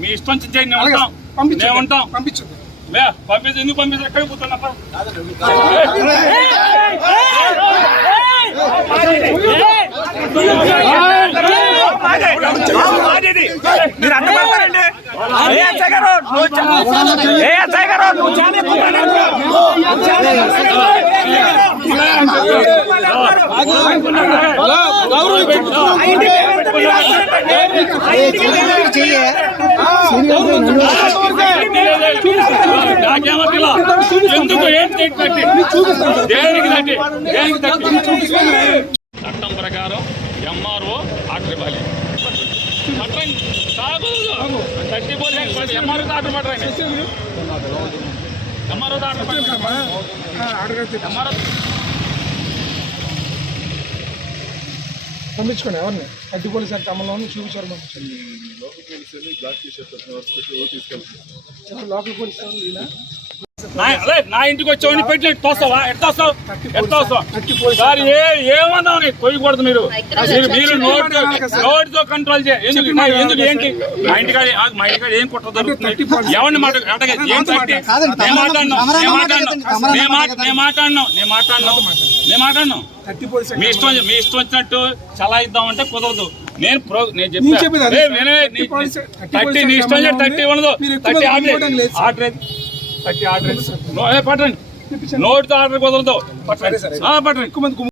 మీ ఇష్టం చేయండి, మేము ఉంటాం. పంపించు, ఎందుకు పంపించు? ఎక్కడికి పోతున్నా? మీరు అడ్డుపడతారండి. ఎందుకు ఏంటి దేనికి చట్టం ప్రకారం ఎంఆర్ఓ ఆర్డర్ ఇవ్వాలి. ఎంఆర్ఓ ఆర్డర్ పట్టండి. ఎంఆర్ఓ ఆర్డర్ పంపించుకోండి. ఎవరిని అడ్డు పోలీసు అంటే అమలు చూపించారు. పంపించండి. లోకల్ పోలీసు నా ఇంటికి వచ్చావు పెట్టి తోస్తావా? ఎట్లా వస్తావు? సార్ ఏమన్నా కొయ్యకూడదు. మీరు నోటితో కంట్రోల్ చేయ. ఎందుకు ఏంటి మా ఇంటికాడ ఏం కుట్ర జరుగుతుంది? ఎవరిని మాట్లాడినాం. మీ ఇష్టం వచ్చినట్టు చలాయిద్దామంటే కుదరదు. నేను చెప్పాను నీ ఇష్టం 30 ఉండదు. 30 ఆర్డర్ పట్టండి. నోటితో ఆర్డర్ కుదరదు. పట్టండి.